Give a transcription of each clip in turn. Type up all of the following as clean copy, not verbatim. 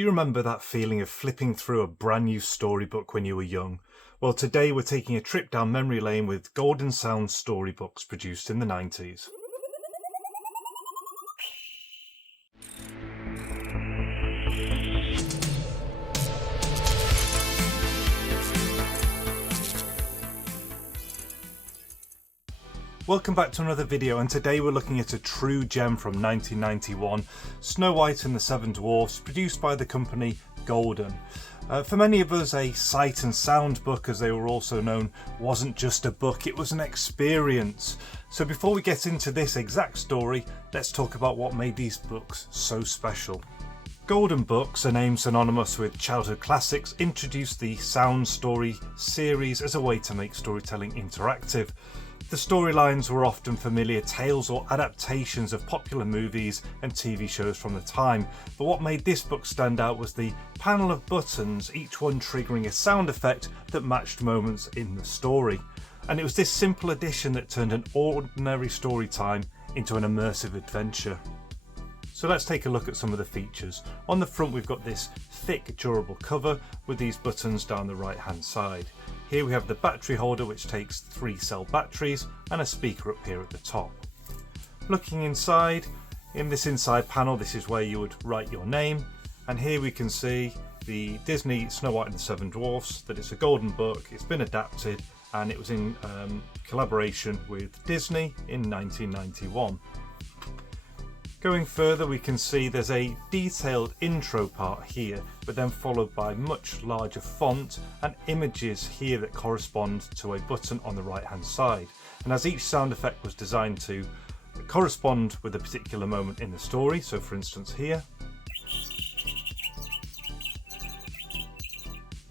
Do you remember that feeling of flipping through a brand new storybook when you were young? Well, today we're taking a trip down memory lane with Golden Sound storybooks produced in the 90s. Welcome back to another video, and today we're looking at a true gem from 1991, Snow White and the Seven Dwarfs, produced by the company Golden. For many of us, a sight and sound book, as they were also known, wasn't just a book, it was an experience. So before we get into this exact story, let's talk about what made these books so special. Golden Books, a name synonymous with childhood classics, introduced the Sound Story series as a way to make storytelling interactive. The storylines were often familiar tales or adaptations of popular movies and TV shows from the time, but what made this book stand out was the panel of buttons, each one triggering a sound effect that matched moments in the story. And it was this simple addition that turned an ordinary story time into an immersive adventure. So let's take a look at some of the features. On the front we've got this thick durable cover with these buttons down the right hand side. Here we have the battery holder, which takes 3 cell batteries, and a speaker up here at the top. Looking inside, in this inside panel, this is where you would write your name, and here we can see the Disney Snow White and the Seven Dwarfs, that it's a golden book, it's been adapted, and it was in collaboration with Disney in 1991. Going further, we can see there's a detailed intro part here, but then followed by much larger font and images here that correspond to a button on the right hand side. And as each sound effect was designed to correspond with a particular moment in the story, so for instance here,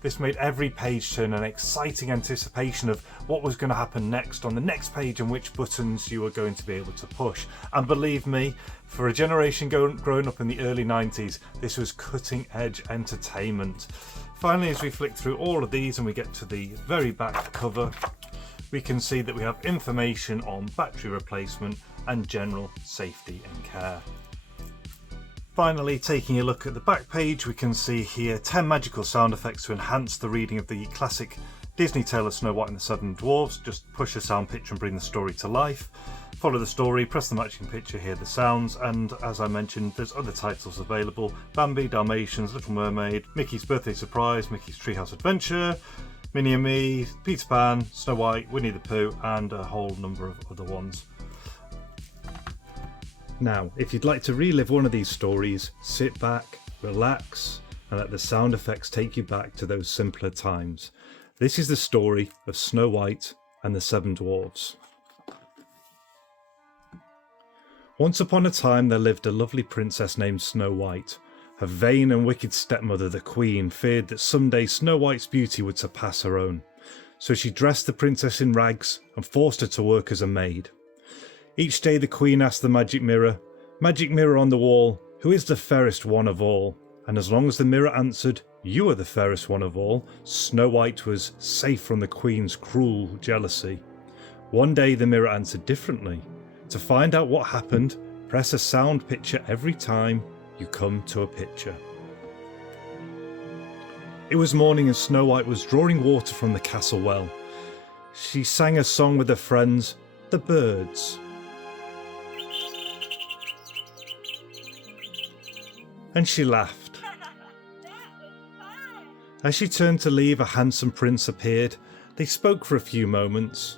this made every page turn an exciting anticipation of what was going to happen next on the next page and which buttons you were going to be able to push. And believe me, for a generation growing up in the early 90s, this was cutting edge entertainment. Finally, as we flick through all of these and we get to the very back cover, we can see that we have information on battery replacement and general safety and care. Finally, taking a look at the back page, we can see here 10 magical sound effects to enhance the reading of the classic Disney tale of Snow White and the Seven Dwarfs. Just push a sound picture and bring the story to life. Follow the story, press the matching picture, hear the sounds, and as I mentioned, there's other titles available: Bambi, Dalmatians, Little Mermaid, Mickey's Birthday Surprise, Mickey's Treehouse Adventure, Minnie and Me, Peter Pan, Snow White, Winnie the Pooh, and a whole number of other ones. Now, if you'd like to relive one of these stories, sit back, relax, and let the sound effects take you back to those simpler times. This is the story of Snow White and the Seven Dwarfs. Once upon a time there lived a lovely princess named Snow White. Her vain and wicked stepmother, the Queen, feared that someday Snow White's beauty would surpass her own. So she dressed the princess in rags and forced her to work as a maid. Each day the Queen asked the magic mirror on the wall, who is the fairest one of all? And as long as the mirror answered, you are the fairest one of all, Snow White was safe from the Queen's cruel jealousy. One day the mirror answered differently. To find out what happened, press a sound picture every time you come to a picture. It was morning and Snow White was drawing water from the castle well. She sang a song with her friends, the birds. And she laughed. As she turned to leave, a handsome prince appeared. They spoke for a few moments.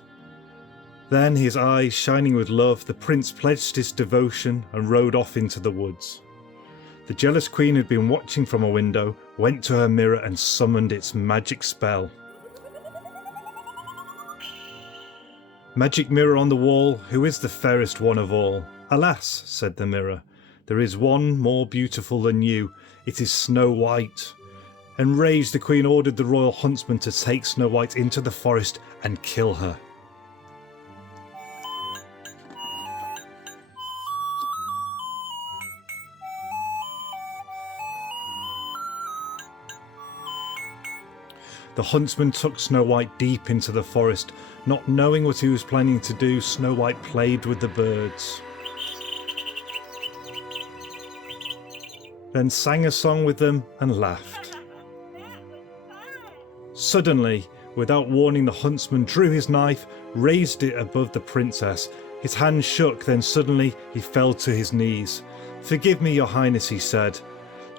Then, his eyes shining with love, the prince pledged his devotion and rode off into the woods. The jealous queen, who'd been watching from a window, went to her mirror and summoned its magic spell. Magic mirror on the wall, who is the fairest one of all? Alas, said the mirror, there is one more beautiful than you. It is Snow White. Enraged, the Queen ordered the royal huntsman to take Snow White into the forest and kill her. The huntsman took Snow White deep into the forest. Not knowing what he was planning to do, Snow White played with the birds. then sang a song with them and laughed. Suddenly, without warning, the huntsman drew his knife, raised it above the princess. His hand shook, then suddenly he fell to his knees. "Forgive me, your highness," he said.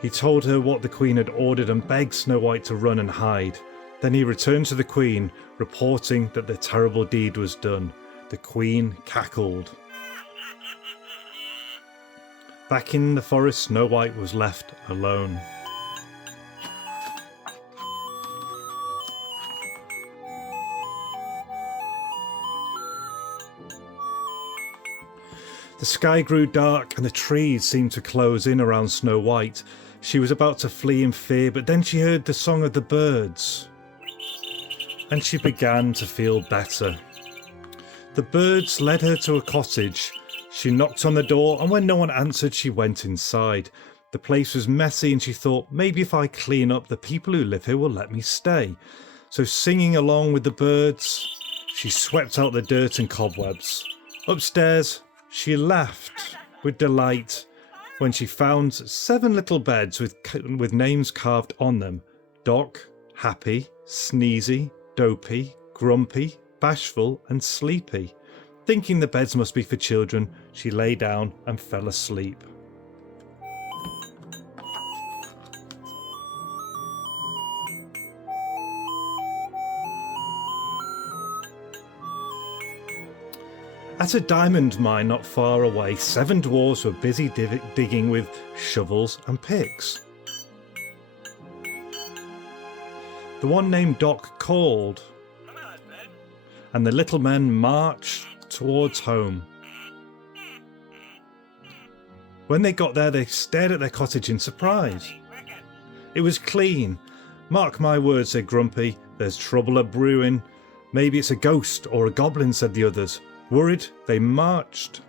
He told her what the queen had ordered and begged Snow White to run and hide. Then he returned to the queen, reporting that the terrible deed was done. The queen cackled. Back in the forest, Snow White was left alone. The sky grew dark and the trees seemed to close in around Snow White. She was about to flee in fear, but then she heard the song of the birds, and she began to feel better. The birds led her to a cottage. She knocked on the door, and when no one answered, she went inside. The place was messy, and she thought, maybe if I clean up, the people who live here will let me stay. So singing along with the birds, she swept out the dirt and cobwebs. Upstairs, she laughed with delight when she found 7 little beds with names carved on them: Doc, Happy, Sneezy, Dopey, Grumpy, Bashful and Sleepy. Thinking the beds must be for children, she lay down and fell asleep. At a diamond mine not far away, 7 dwarves were busy digging with shovels and picks. The one named Doc called, and the little men marched towards home. When they got there, they stared at their cottage in surprise. It was clean. "Mark my words," said Grumpy, "there's trouble a-brewing. Maybe it's a ghost or a goblin," said the others. Worried, they marched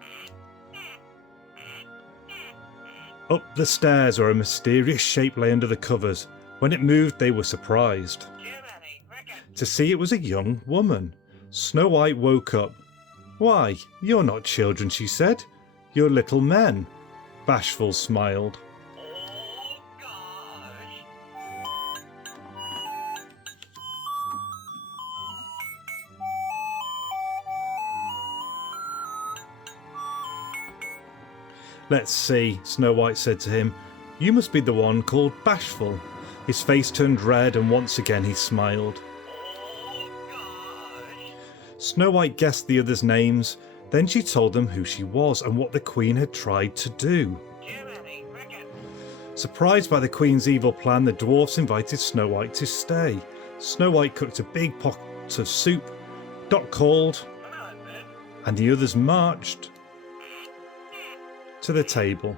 up the stairs where a mysterious shape lay under the covers. When it moved, they were surprised to see it was a young woman. Snow White woke up. "Why, you're not children," she said. "You're little men." Bashful smiled. "Let's see," Snow White said to him. "You must be the one called Bashful." His face turned red and once again he smiled. Snow White guessed the others' names. Then she told them who she was and what the queen had tried to do. Surprised by the queen's evil plan, the dwarfs invited Snow White to stay. Snow White cooked a big pot of soup. Doc called, and the others marched to the table.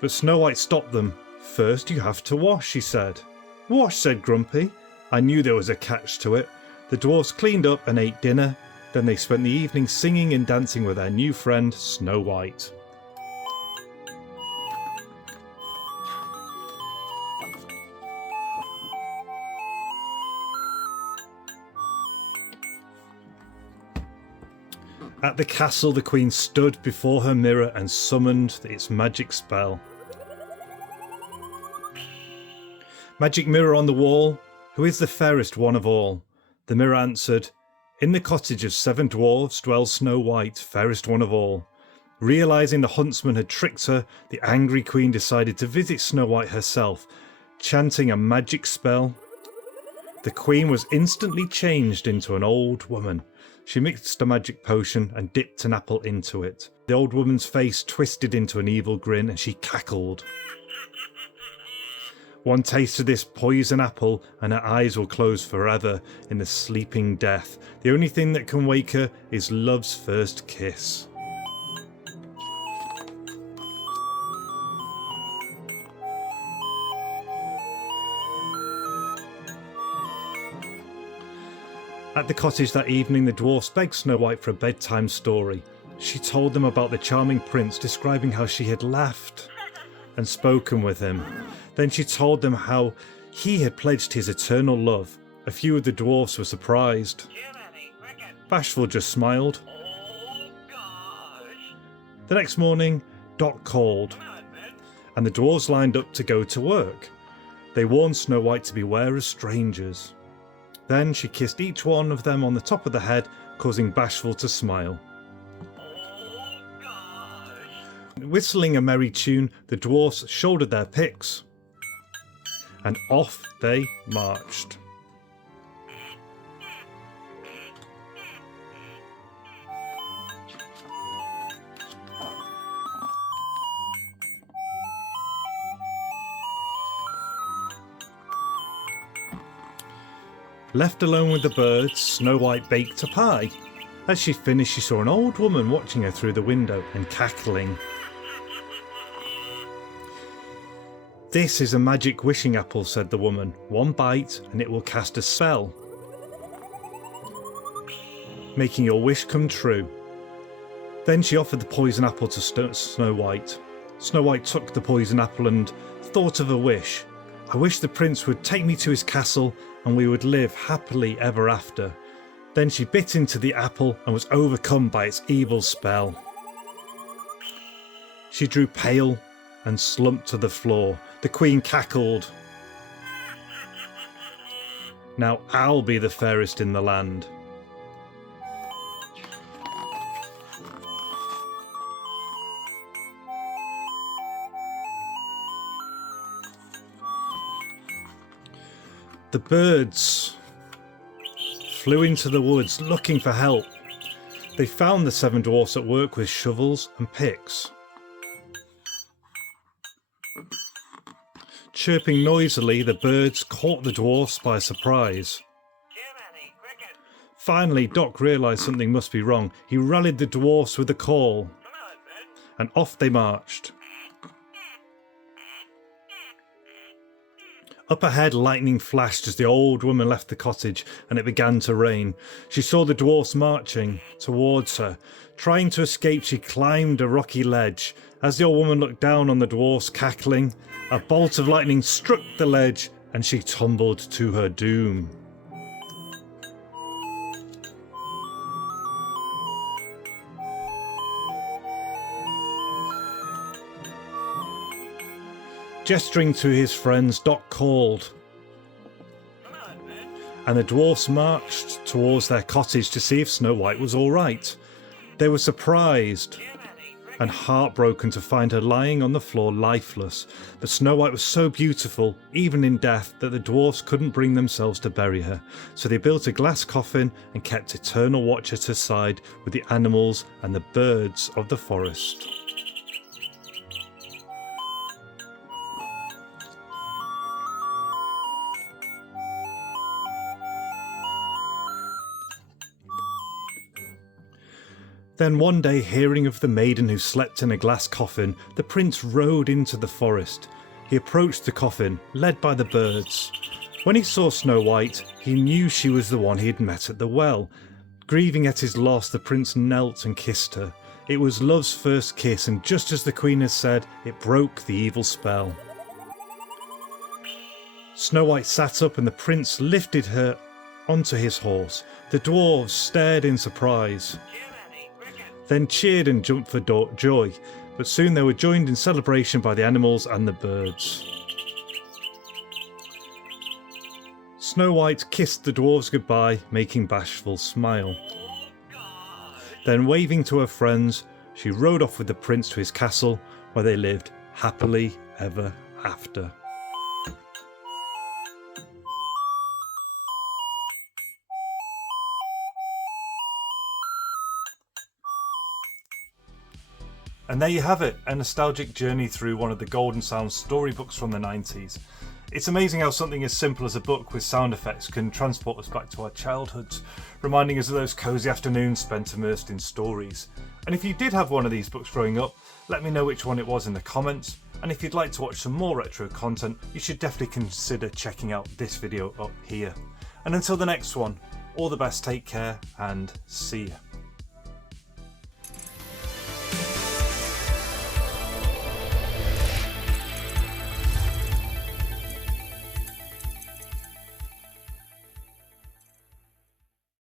But Snow White stopped them. "First you have to wash," she said. "Wash," said Grumpy. "I knew there was a catch to it." The dwarfs cleaned up and ate dinner. Then they spent the evening singing and dancing with their new friend Snow White. At the castle, the queen stood before her mirror and summoned its magic spell. "Magic mirror on the wall, who is the fairest one of all?" The mirror answered, "In the cottage of 7 dwarves dwells Snow White, fairest one of all." Realizing the huntsman had tricked her, the angry queen decided to visit Snow White herself. Chanting a magic spell, the queen was instantly changed into an old woman. She mixed a magic potion and dipped an apple into it. The old woman's face twisted into an evil grin and she cackled. One taste of this poison apple and her eyes will close forever in the sleeping death. The only thing that can wake her is love's first kiss. At the cottage that evening, the dwarfs begged Snow White for a bedtime story. She told them about the charming prince, describing how she had laughed and spoken with him. Then she told them how he had pledged his eternal love. A few of the dwarfs were surprised. Bashful just smiled. The next morning, Doc called, and the dwarves lined up to go to work. They warned Snow White to beware of strangers. Then she kissed each one of them on the top of the head, causing Bashful to smile. Whistling a merry tune, the dwarfs shouldered their picks, and off they marched. Left alone with the birds, Snow White baked a pie. As she finished, she saw an old woman watching her through the window and cackling. "This is a magic wishing apple," said the woman. "One bite and it will cast a spell, making your wish come true." Then she offered the poison apple to Snow White. Snow White took the poison apple and thought of a wish. "I wish the prince would take me to his castle and we would live happily ever after." Then she bit into the apple and was overcome by its evil spell. She drew pale and slumped to the floor. The queen cackled. "Now I'll be the fairest in the land." The birds flew into the woods looking for help. They found the 7 dwarfs at work with shovels and picks. Chirping noisily, the birds caught the dwarfs by surprise. Finally, Doc realised something must be wrong. He rallied the dwarfs with a call, and off they marched. Up ahead, lightning flashed as the old woman left the cottage, and it began to rain. She saw the dwarfs marching towards her. Trying to escape, she climbed a rocky ledge. As the old woman looked down on the dwarfs cackling, a bolt of lightning struck the ledge, and she tumbled to her doom. Gesturing to his friends, Doc called, and the dwarfs marched towards their cottage to see if Snow White was all right. They were surprised and heartbroken to find her lying on the floor lifeless, but Snow White was so beautiful, even in death, that the dwarfs couldn't bring themselves to bury her, so they built a glass coffin and kept eternal watch at her side with the animals and the birds of the forest. Then one day, hearing of the maiden who slept in a glass coffin, the prince rode into the forest. He approached the coffin, led by the birds. When he saw Snow White, he knew she was the one he had met at the well. Grieving at his loss, the prince knelt and kissed her. It was love's first kiss, and just as the queen had said, it broke the evil spell. Snow White sat up and the prince lifted her onto his horse. The dwarves stared in surprise, then cheered and jumped for joy, but soon they were joined in celebration by the animals and the birds. Snow White kissed the dwarves goodbye, making Bashful smile. Then, waving to her friends, she rode off with the prince to his castle, where they lived happily ever after. And there you have it, a nostalgic journey through one of the Golden Sound storybooks from the 90s. It's amazing how something as simple as a book with sound effects can transport us back to our childhoods, reminding us of those cosy afternoons spent immersed in stories. And if you did have one of these books growing up, let me know which one it was in the comments. And if you'd like to watch some more retro content, you should definitely consider checking out this video up here. And until the next one, all the best, take care, and see ya.